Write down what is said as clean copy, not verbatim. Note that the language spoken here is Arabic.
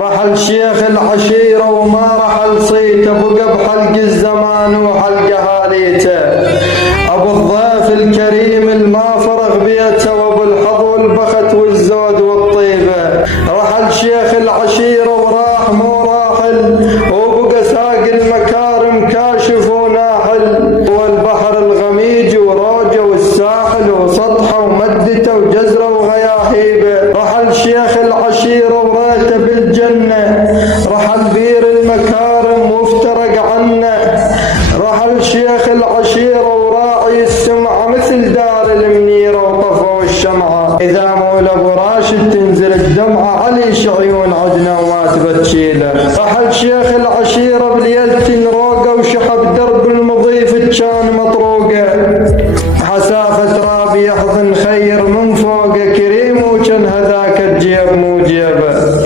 رحل شيخ العشيرة وما رحل صيته، بقى بحلق الزمان وحلق أهاليته. أبو الضيف الكريم الما فرغ بيته، وأبو الحظ والبخت والزود والطيبة. رحل شيخ العشيرة وراح مو راحل، وبقى ساق المكارم كاشف وناحل. والبحر الغميج وروجه والساحل وسطحه ومدته وجزره وغياهيبه. رحل شيخ العشيرة وريته بالجنة، رحل بير المكارم وافترق عنه. رحل شيخ العشيرة وراعي السمعة مثل دار المنيرة وطفوا الشمعة. إذا مولى أبو راشد تنزل الدمعة، عليش عيون عدنا وما تبتشيله. رحل شيخ العشيرة بليلة روقة، وشحب درب المضيف كان مطروقة. حسافة رابي يحضن خير من فوقه، كريم وكان هذاك الجيب مو جيبه.